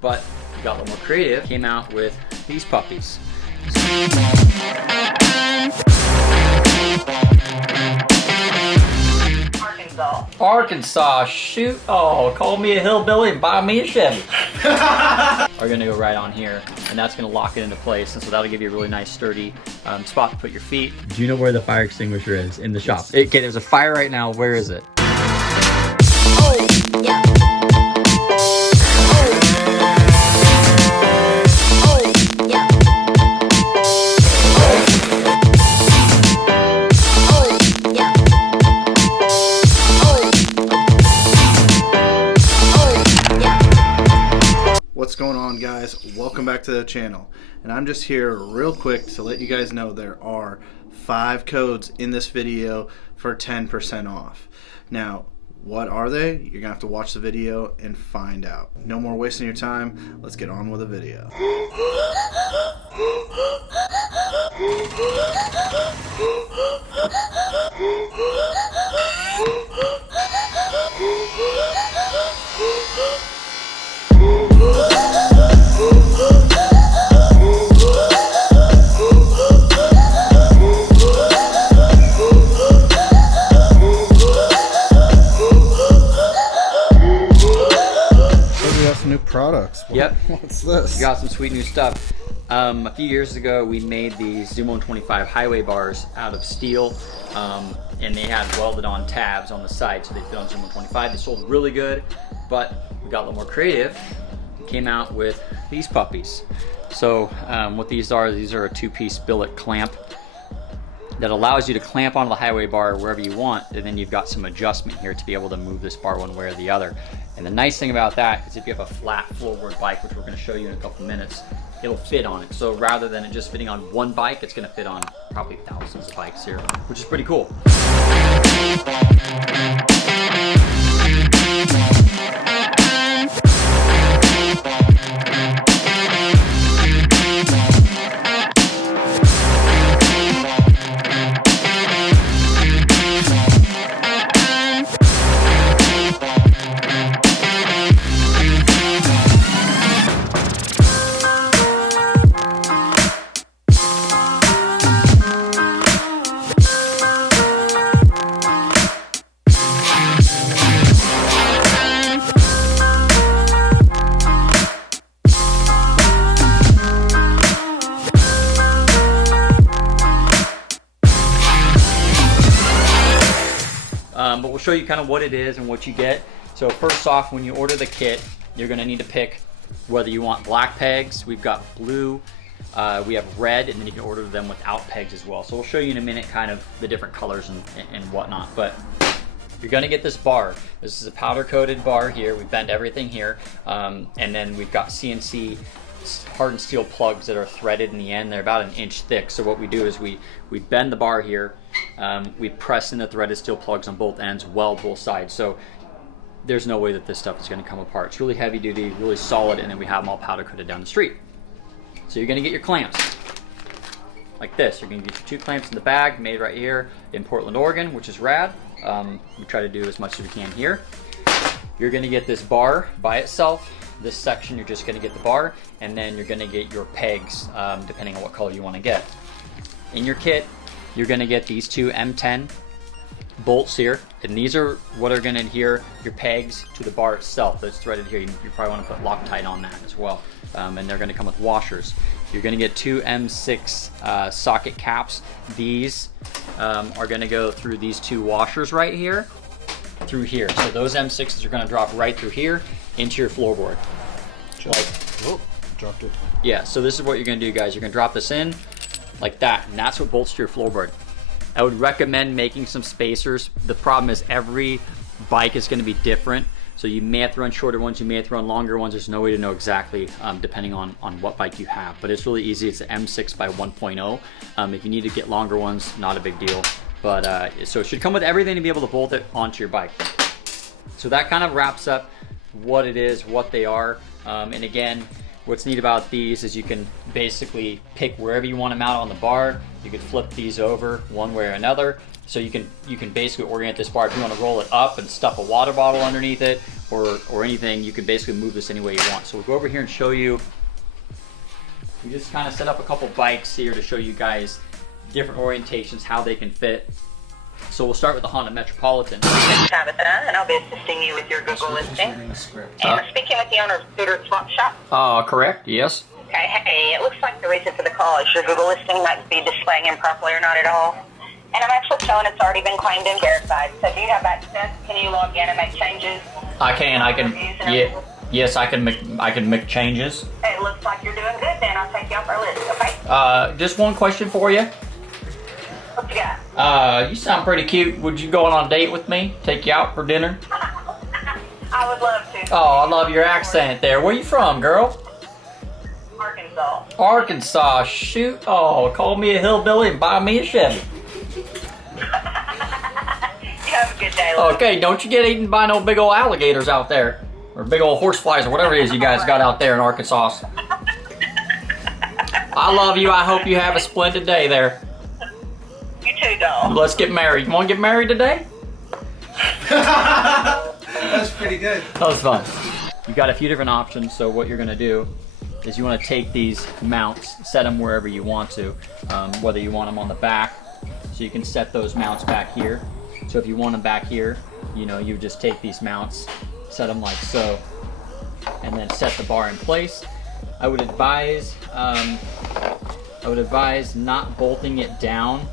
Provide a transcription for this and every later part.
But we got a little more creative, came out with these puppies. Arkansas, shoot. Oh, call me a hillbilly and buy me a Chevy. Are gonna go right on here, and that's gonna lock it into place, and so that'll give you a really nice sturdy spot to put your feet. Do you know where the fire extinguisher is in the shop? Okay, there's a fire right now. Where is it? Oh, yeah. What's going on, guys? Welcome back to the channel, and I'm just here real quick to let you guys know there are 5 codes in this video for 10% off. Now, what are they? You're gonna have to watch the video and find out. No more wasting your time. Let's get on with the video. New products. Yep. What's this? We got some sweet new stuff. A few years ago, we made these Zuma 25 highway bars out of steel, and they had welded on tabs on the side, so they fit on Zuma 25. They sold really good, but we got a little more creative. We came out with these puppies. So what these are a 2-piece billet clamp that allows you to clamp onto the highway bar wherever you want, and then you've got some adjustment here to be able to move this bar one way or the other. And the nice thing about that is if you have a flat floorboard bike, which we're going to show you in a couple minutes, it'll fit on it. So rather than it just fitting on one bike, it's going to fit on probably thousands of bikes here, which is pretty cool. But we'll show you kind of what it is and what you get. So first off, when you order the kit, you're going to need to pick whether you want black pegs. We've got blue, we have red, and then you can order them without pegs as well. So we'll show you in a minute kind of the different colors and whatnot. But you're going to get this bar. This is a powder coated bar here. We bend everything here, and then we've got CNC hardened steel plugs that are threaded in the end. They're about 1 inch thick. So what we do is we bend the bar here, we press in the threaded steel plugs on both ends, weld both sides. So there's no way that this stuff is going to come apart. It's really heavy duty, really solid, and then we have them all powder coated down the street. So you're going to get your clamps like this. You're going to get your 2 clamps in the bag, made right here in Portland, Oregon, which is rad. We try to do as much as we can here. You're going to get this bar by itself. This section, you're just going to get the bar, and then you're going to get your pegs, depending on what color you want to get. In your kit, you're going to get these 2 M10 bolts here, and these are what are going to adhere your pegs to the bar itself that's threaded here. You probably want to put Loctite on that as well, and they're going to come with washers. You're going to get 2 M6 socket caps. These are going to go through these 2 washers right here, through here. So those M6s are going to drop right through here into your floorboard. Oh, dropped it. Yeah, so this is what you're going to do, guys. You're going to drop this in like that, and that's what bolts to your floorboard. I would recommend making some spacers. The problem is every bike is going to be different, so you may have to run shorter ones, you may have to run longer ones. There's no way to know exactly depending on what bike you have, but it's really easy. It's an M6 by 1.0. If you need to get longer ones, not a big deal, but so it should come with everything to be able to bolt it onto your bike. So that kind of wraps up what it is, what they are, and again, What's neat about these is you can basically pick wherever you want to mount on the bar. You can flip these over one way or another. So you can basically orient this bar if you want to roll it up and stuff a water bottle underneath it or anything. You can basically move this any way you want. So we'll go over here and show you. We just kind of set up a couple bikes here to show you guys different orientations, how they can fit. So we'll start with the Honda Metropolitan. Tabitha, and I'll be assisting you with your Google listing. And I'm speaking with the owner of Scooterswapshop. Correct, yes. Okay, hey, it looks like the reason for the call is your Google listing might be displaying improperly or not at all. And I'm actually showing it's already been claimed and verified. So do you have access? Can you log in and make changes? I can. Yeah. Yes, I can make changes. Hey, it looks like you're doing good then. I'll take you off our list, okay? Just one question for you. What you got? You sound pretty cute. Would you go on a date with me? Take you out for dinner? I would love to. Oh, I love your accent there. Where you from, girl? Arkansas. Arkansas. Shoot. Oh, call me a hillbilly and buy me a Chevy. You have a good day, love. Okay, don't you get eaten by no big old alligators out there. Or big old horseflies or whatever it is you guys got out there in Arkansas. I love you. I hope you have a splendid day there. You too, doll. Let's get married. You want to get married today? That's pretty good. That was fun. You've got a few different options. So what you're going to do is you want to take these mounts, set them wherever you want to, whether you want them on the back. So you can set those mounts back here. So if you want them back here, you know, you just take these mounts, set them like so, and then set the bar in place. I would advise not bolting it down,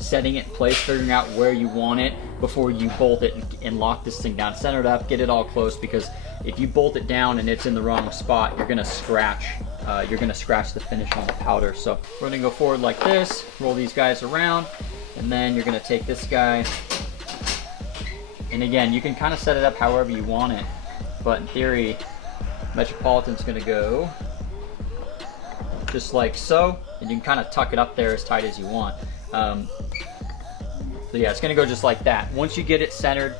setting it in place, figuring out where you want it before you bolt it and lock this thing down. Center it up, get it all close, because if you bolt it down and it's in the wrong spot, you're gonna scratch the finish on the powder. So we're gonna go forward like this, roll these guys around, and then you're gonna take this guy. And again, you can kind of set it up however you want it, but in theory, Metropolitan's gonna go just like so, and you can kind of tuck it up there as tight as you want. So yeah, it's gonna go just like that. Once you get it centered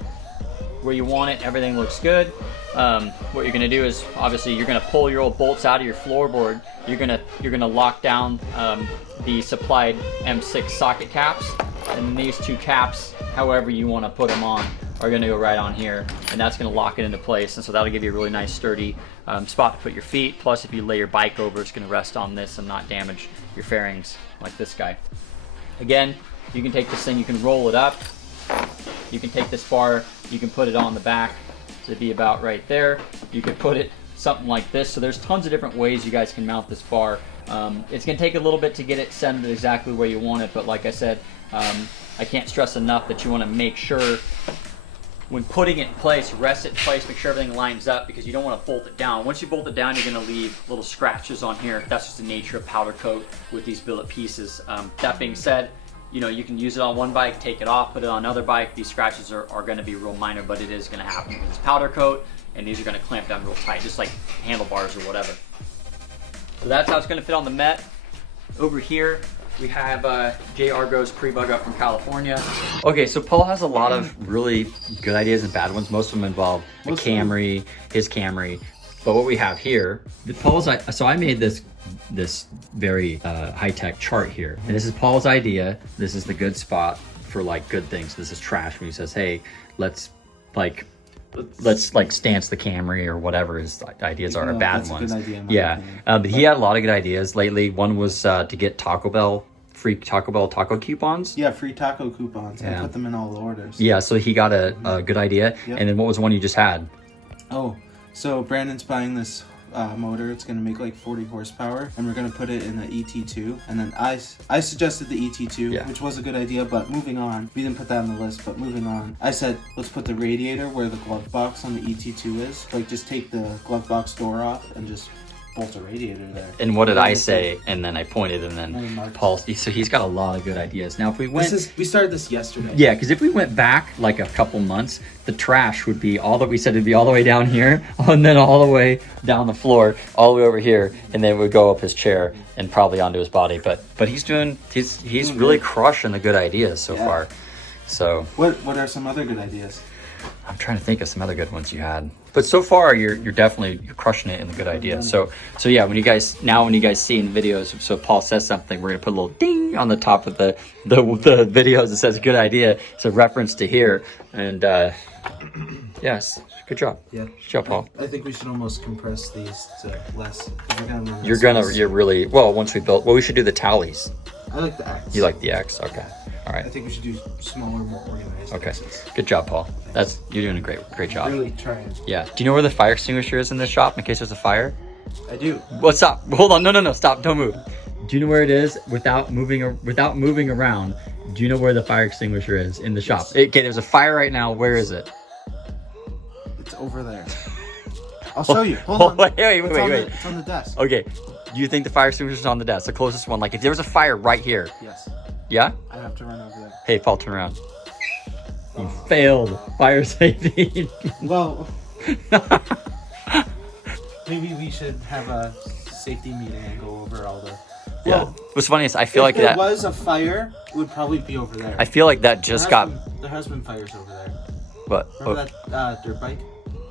where you want it, everything looks good. What you're gonna do is, obviously, you're gonna pull your old bolts out of your floorboard. You're gonna lock down the supplied M6 socket caps, and these two caps, however you want to put them on, are going to go right on here, and that's going to lock it into place. And so that'll give you a really nice sturdy spot to put your feet. Plus, if you lay your bike over, it's going to rest on this and not damage your fairings like this guy. Again, you can take this thing, you can roll it up, you can take this bar, you can put it on the back to be about right there. You could put it something like this. So there's tons of different ways you guys can mount this bar. It's going to take a little bit to get it centered exactly where you want it, but like I said, I can't stress enough that you want to make sure when putting it in place, rest it in place, make sure everything lines up, because you don't want to bolt it down. Once you bolt it down, you're going to leave little scratches on here. That's just the nature of powder coat with these billet pieces. That being said, you know, you can use it on one bike, take it off, put it on another bike. These scratches are going to be real minor, but it is going to happen because it's powder coat, and these are going to clamp down real tight, just like handlebars or whatever. So that's how it's going to fit on the Met. Over here, we have J. Argo's Prebug up from California. Okay, so Paul has a lot of really good ideas and bad ones. Most of them involve the Camry, his Camry. But what we have here, so I made this very high-tech chart here. And this is Paul's idea. This is the good spot for like good things. This is trash when he says, hey, let's like stance the Camry or whatever his ideas are, bad ones. That's a good idea, yeah, but he had a lot of good ideas lately. One was to get free Taco Bell taco coupons. Yeah, free taco coupons. Yeah. I put them in all the orders. Yeah, so he got a good idea. Yep. And then what was the one you just had? Oh, so Brandon's buying this motor. It's going to make like 40 horsepower, and we're going to put it in the ET2. And then I suggested the ET2, Yeah. which was a good idea, but moving on. We didn't put that on the list, but moving on. I said, let's put the radiator where the glove box on the ET2 is. Like, just take the glove box door off and just bolt a radiator there. And what did I say? And then I pointed, and And then Mark- Paul. So he's got a lot of good ideas. Now, if we went, We started this yesterday. yeah, because if we went back like a couple months, the trash would be all that we said it'd be all the way down here, and then all the way down the floor, all the way over here, and then it would go up his chair and probably onto his body. But he's really crushing the good ideas so Yeah. far. So What are some other good ideas? I'm trying to think of some other good ones you had. But so far, you're definitely crushing it in the good idea. So yeah, when you guys see in videos, so Paul says something, we're gonna put a little ding on the top of the videos that says good idea. It's a reference to here, and yes, good job. Yeah. Good job, Paul. I think we should almost compress these to less. You're really well. Once we built, well, we should do the tallies. I like the X. You like the X? Okay. All right. I think we should do smaller, more organized. Okay. X's. Good job, Paul. You're doing a great job. Really trying. Yeah. Do you know where the fire extinguisher is in this shop in case there's a fire? I do. What's up? Hold on. No. Stop. Don't move. Do you know where it is without moving around? Do you know where the fire extinguisher is in the shop? Okay, there's a fire right now. Where is it? It's over there. I'll show you. Hold on. Wait. It's on the desk. Okay. Do you think the fire extinguisher is on the desk? The closest one. Like if there was a fire right here. Yes. Yeah? I have to run over there. Hey, Paul, turn around. You failed fire safety. Well, maybe we should have a safety meeting and go over all the. Yeah. What's funny is I feel like if there that. was a fire, it would probably be over there. I feel like that just got. There has been fires over there. What? Remember that dirt bike?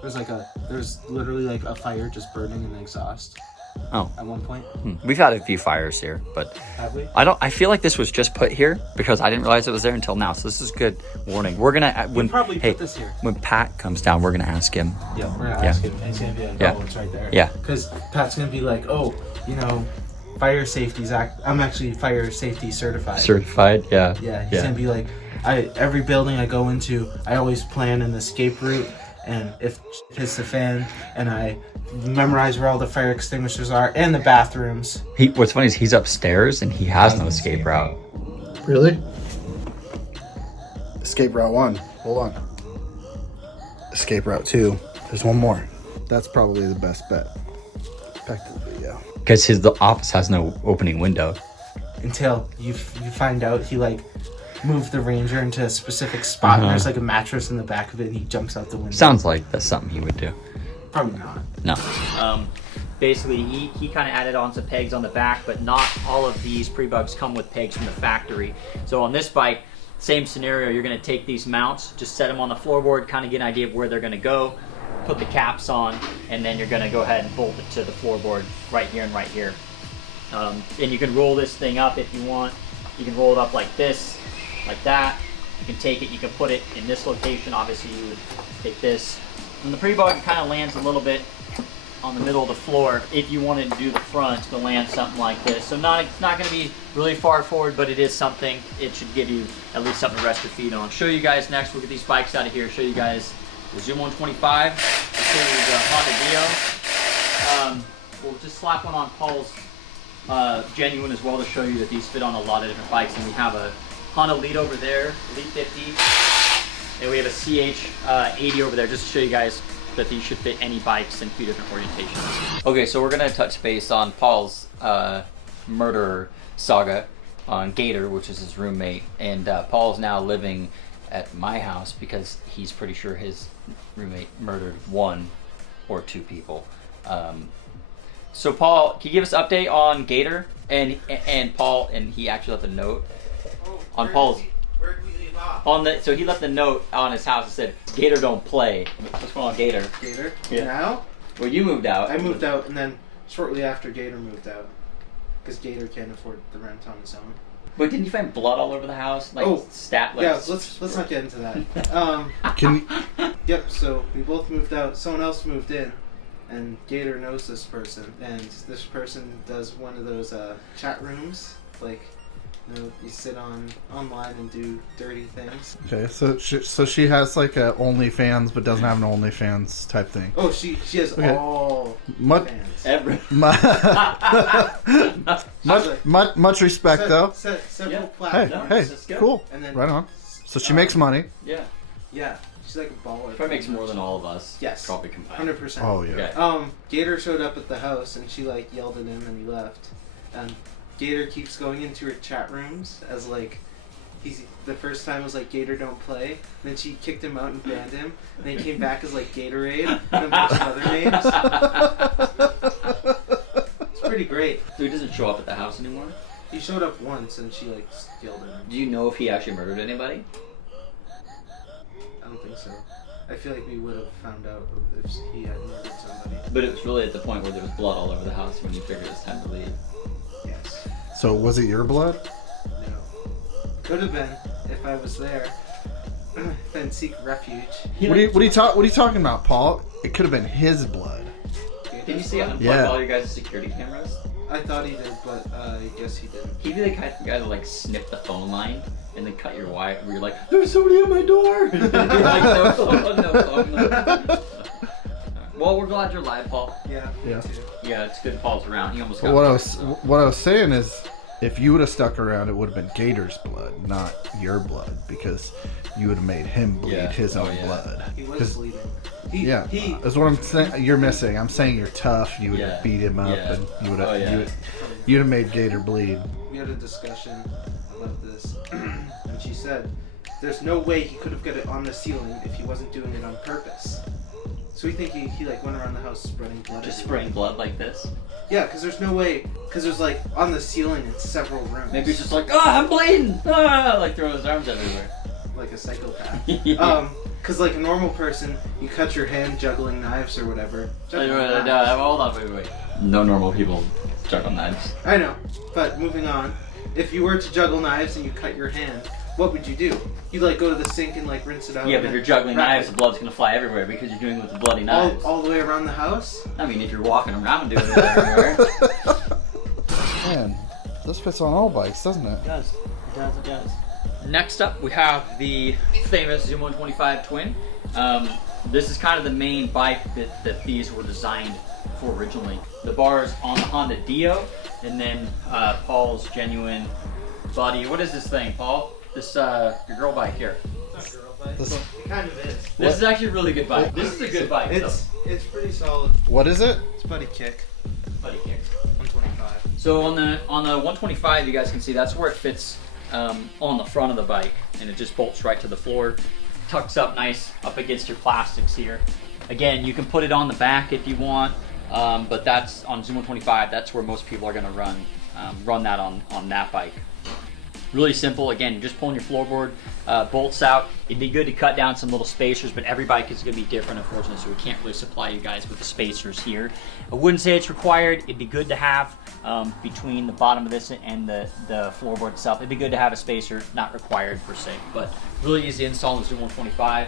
There's literally like a fire just burning in the exhaust. Oh. At one point. We've had a few fires here, but Have we? I feel like this was just put here because I didn't realize it was there until now. So this is good warning. We're gonna Probably put this here. when Pat comes down, we're gonna ask him. Yeah, we're gonna ask him. And he's gonna be like, Yeah. oh, it's right there. Yeah. Because Pat's gonna be like, oh, fire safety's I'm actually fire safety certified. Certified? Yeah. Yeah, he's gonna be like, every building I go into, I always plan an escape route, and if shit hits the fan, and I memorize where all the fire extinguishers are and the bathrooms. What's funny is he's upstairs and he has no escape route. Really? Escape route 1. Hold on. Escape route 2. There's one more. That's probably the best bet. Back to the video. Because the office has no opening window. Until you find out he moved the Ranger into a specific spot, and there's a mattress in the back of it, and he jumps out the window. Sounds like that's something he would do. Probably not. No. Basically, he kind of added on some pegs on the back, but not all of these Prebugs come with pegs from the factory. So on this bike, same scenario, you're going to take these mounts, just set them on the floorboard, kind of get an idea of where they're going to go, put the caps on, and then you're going to go ahead and bolt it to the floorboard right here and right here. And you can roll this thing up if you want. You can roll it up like this, like that. You can take it, you can put it in this location. Obviously, you would take this. And the Prebug kind of lands a little bit on the middle of the floor if you wanted to do the front to land something like this. So it's not going to be really far forward, but it is something. It should give you at least something to rest your feet on. Show you guys next. We'll get these bikes out of here. Show you guys the Zuma 125. I'll show you the Honda Dio. We'll just slap one on Paul's Genuine as well to show you that these fit on a lot of different bikes. And we have a Honda Lead over there, Elite 50. And we have a Ch80 over there, just to show you guys that these should fit any bikes in 2 different orientations. Okay, so we're gonna touch base on Paul's murder saga on Gator, which is his roommate. And Paul's now living at my house because he's pretty sure his roommate murdered 1 or 2 people. So Paul, can you give us an update on Gator? And Paul, and he actually left a note on Paul's. Where did we leave off? So he left a note on his house that said, "Gator don't play." What's going on, Gator? Gator? Yeah. Now? Well, you moved out. I moved out, and then shortly after Gator moved out. Because Gator can't afford the rent on his own. But didn't you find blood all over the house? Like Yeah, let's not get into that. Yep, so we both moved out. Someone else moved in. And Gator knows this person. And this person does one of those chat rooms. Like, you sit online and do dirty things. Okay, so she has like a OnlyFans, but doesn't have an OnlyFans type thing. Oh, she has all fans. Much respect, though. Several Hey, platforms. cool. And then, Right on. So she makes money. Yeah, she's like a baller. Probably makes more than all of us. Yes, probably combined. 100%. Oh yeah. Okay. Gator showed up at the house and she yelled at him and he left. And Gator keeps going into her chat rooms as the first time was Gator don't play. And then she kicked him out and banned him. And then he came back as Gatorade and a bunch of other names. It's pretty great. So he doesn't show up at the house anymore? He showed up once and she yelled at him. Do you know if he actually murdered anybody? I don't think so. I feel like we would have found out if he had murdered somebody. But it was really at the point where there was blood all over the house when you figured it was time to leave. Yes. So was it your blood? No. Could have been if I was there. Then seek refuge. What are you talking about, Paul? It could have been his blood. Can you see unplug Yeah. all your guys' security cameras? I thought he did, but I guess he didn't. He'd be the kind of guy to like snip the phone line and then cut your wire. Where you're like, "There's somebody at my door." And you're like, "No phone, no phone." No. Well, we're glad you're live, Paul. Yeah. Yeah. Me too. Yeah, it's good Paul's around. He almost got. But what I was saying is, if you would have stuck around, it would have been Gator's blood, not your blood, because you would have made him bleed his own blood. He was 'Cause- bleeding. That's what I'm saying. You're missing. I'm saying you're tough. You would have beat him up, and you would have. You'd have made Gator bleed. We had a discussion about this, and she said, "There's no way he could have got it on the ceiling if he wasn't doing it on purpose." So we think he like went around the house spreading blood. Just everywhere. spraying blood like this. Yeah, because there's no way. Because there's like on the ceiling in several rooms. Maybe he's just like, I'm bleeding! Like throwing his arms everywhere. like a psychopath. Yeah. Because like a normal person, you cut your hand juggling knives or whatever. Hold on, wait. No normal people juggle knives. I know, but moving on. If you were to juggle knives and you cut your hand, what would you do? You'd like go to the sink and like rinse it out. Yeah, but if you're juggling knives, the blood's gonna fly everywhere because you're doing it with the bloody knives. all the way around the house? I mean, if you're walking around doing it everywhere. Man, this fits on all bikes, doesn't it? It does. Next up, we have the famous Zuma 125 Twin. This is kind of the main bike that these were designed for originally. The bar is on the Honda Dio, and then Paul's genuine buddy. What is this thing, Paul? This your girl bike here. It's not a girl bike. This- It kind of is. This is actually a really good bike. This is a good bike. It's pretty solid. What is it? It's Buddy Kick, Buddy kick. 125. So on the 125, you guys can see that's where it fits on the front of the bike, and it just bolts right to the floor, tucks up nice up against your plastics here. Again, you can put it on the back if you want, but that's on Zuma 125. That's where most people are going to run that on that bike. Really simple. Again, you're just pulling your floorboard bolts out. It'd be good to cut down some little spacers, but every bike is going to be different, unfortunately, so we can't really supply you guys with the spacers here. I wouldn't say it's required. It'd be good to have between the bottom of this and the floorboard itself. It'd be good to have a spacer, not required per se, but really easy to install in the Zuma 125.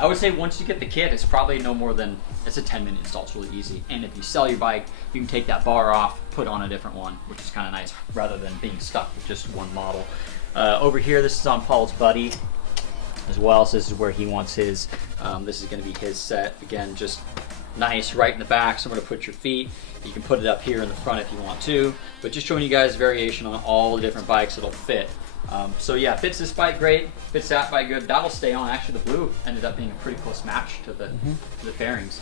I would say once you get the kit, it's probably no more than, it's a 10-minute install. It's really easy. And if you sell your bike, you can take that bar off, put on a different one, which is kind of nice, rather than being stuck with just one model. Over here, this is on Paul's buddy as well. So this is where he wants his. This is going to be his set. Again, just nice, right in the back, somewhere to put your feet. You can put it up here in the front if you want to, but just showing you guys variation on all the different bikes that'll fit. So yeah, fits this bike great, fits that bike good. That'll stay on. Actually, the blue ended up being a pretty close match to the fairings.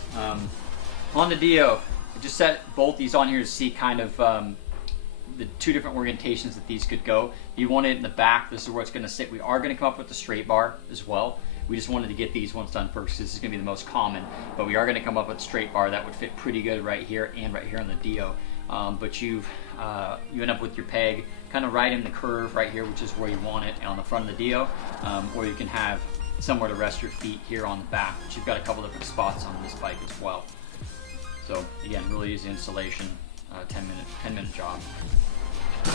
On the Dio, I just set both these on here to see kind of the two different orientations that these could go. If you want it in the back, this is where it's going to sit. We are going to come up with the straight bar as well. We just wanted to get these ones done first. This is going to be the most common, but we are going to come up with a straight bar that would fit pretty good right here and right here on the Dio. But you end up with your peg kind of right in the curve right here, which is where you want it on the front of the Dio, or you can have somewhere to rest your feet here on the back, but you've got a couple different spots on this bike as well. So again, really easy installation, 10 minute job.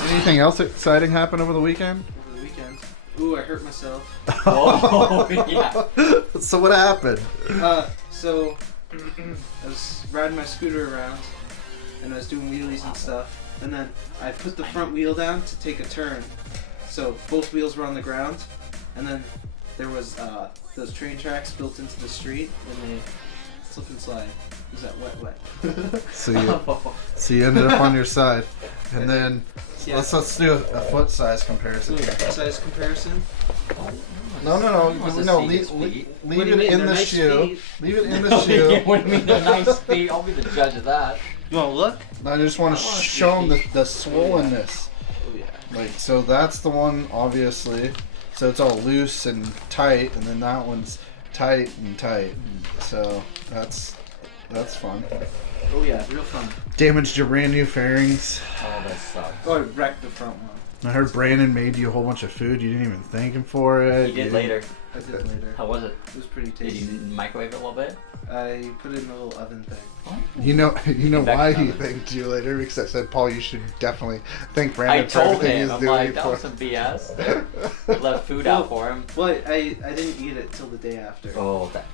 Anything else exciting happen over the weekend? Over the weekend. Ooh, I hurt myself. Oh, yeah. So what happened? So I was riding my scooter around, and I was doing wheelies and stuff, and then I put the front wheel down to take a turn, so both wheels were on the ground, and then there was those train tracks built into the street, and they slip and slide. It was that wet. So you ended up on your side, and then Yeah. let's do a foot size comparison. Size comparison? No. Leave What do it you mean? in They're the nice shoe. feet. Leave it in the shoe. What do you mean they're nice feet? I'll be the judge of that. You want to look? I just want to show them the swollenness. Oh yeah. Like, so that's the one, obviously. So it's all loose and tight, and then that one's tight and tight. So that's fun. Oh yeah, real fun. Damaged your brand new fairings. Oh, that sucks. Oh, I wrecked the front one. I heard Brandon made you a whole bunch of food. You didn't even thank him for it. You did later. I did later. How was it? It was pretty Did tasty. you microwave it a little bit? I put it in a little oven thing. You know Back why to he oven. thanked you later? Because I said, Paul, you should definitely thank Brandon I for told everything him, he's I'm doing like, that for. was some BS. I left food out for him. Well, I didn't eat it till the day after. Oh, that.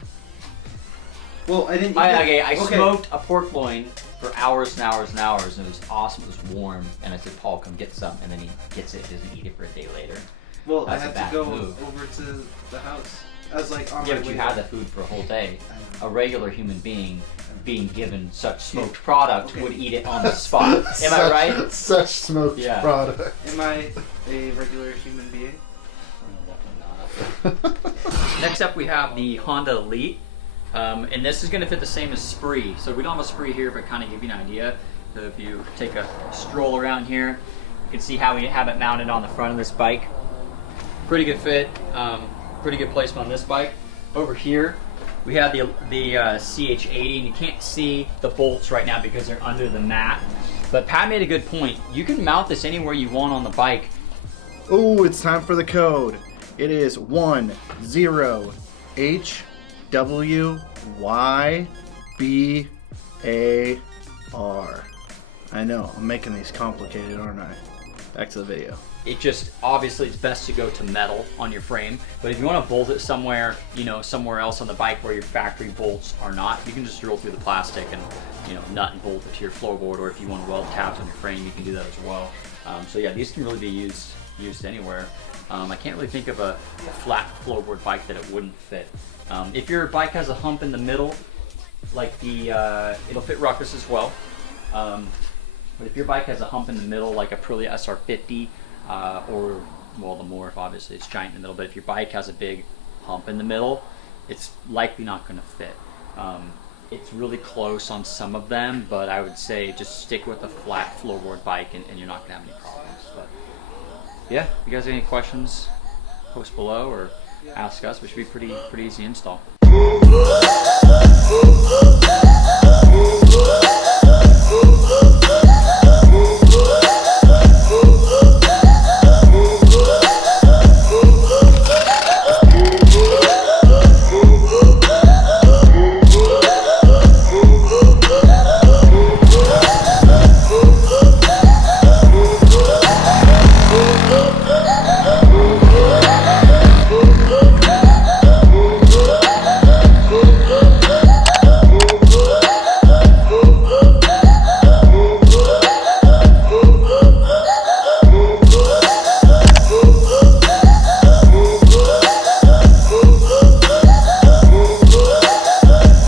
Well, I didn't eat I it. smoked a pork loin for hours and hours and hours, and it was awesome. It was warm, and I said, Paul, come get some, and then he gets it, doesn't eat it for a day later. Well, That's a I had bad to go move. over to the house. I was like on Yeah, my but way you had there. the food for a whole day. I know. A regular human being being given such smoked product Okay. would eat it on the spot. Am I right? Such smoked Yeah. product. Am I a regular human being? Next up, we have the Honda Elite, and this is going to fit the same as Spree. So we don't have a Spree here, but kind of give you an idea. So if you take a stroll around here, you can see how we have it mounted on the front of this bike. Pretty good fit, pretty good placement on this bike. Over here, we have the Ch80, and you can't see the bolts right now because they're under the mat. But Pat made a good point. You can mount this anywhere you want on the bike. Oh, it's time for the code. It is 10HWYBAR. I know, I'm making these complicated, aren't I? Back to the video. It just, obviously it's best to go to metal on your frame, but if you want to bolt it somewhere, you know, somewhere else on the bike where your factory bolts are not, you can just drill through the plastic and, you know, nut and bolt it to your floorboard, or if you want to weld tabs on your frame, you can do that as well. So yeah, these can really be used anywhere. I can't really think of a flat floorboard bike that it wouldn't fit. If your bike has a hump in the middle, like the, it'll fit Ruckus as well. But if your bike has a hump in the middle, like a Aprilia SR50, or, well, the Morph, obviously, it's giant in the middle, but if your bike has a big hump in the middle, it's likely not going to fit. It's really close on some of them, but I would say just stick with a flat floorboard bike and you're not going to have any problems. But yeah, if you guys have any questions, post below or ask us. We should be pretty easy install.